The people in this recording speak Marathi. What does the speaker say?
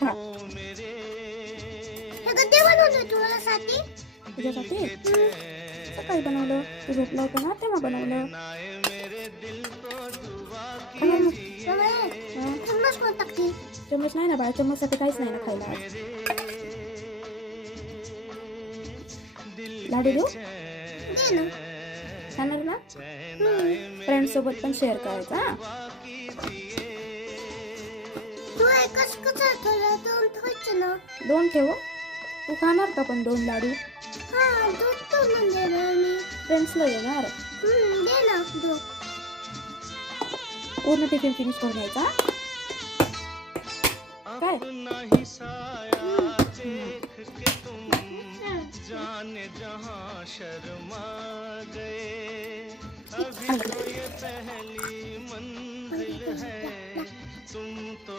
हा हे कधी बनवलं तुझ्यासाठी? तुझ्यासाठी सकाळी बनवलं. तू झोपला होता ना तेव्हा बनवलं. खाणार मग. हा. चम्मच कोण टाकते? चम्मच नाही ना बाळा, चम्मचसाठी काहीच नाही ना खायला आज. लाडू देऊ? दे ना. खाणार ना? फ्रेंड्स सोबत पण शेअर करायचा हा. तू एकच कसं ठेवलं? दोन ठेवायचे ना. 2 ठेव. तू खाणार का पण 2 लाडू? हा, दूध तो म्हणजे ना मी. फ्रेंड्सला देणार. दे ना दूध. पूर्ण टिफिन फिनिश करून यायचा हा. काय जाने जहां शर्मा गए, अभी तो ये पहली मंजिल है, तुम तो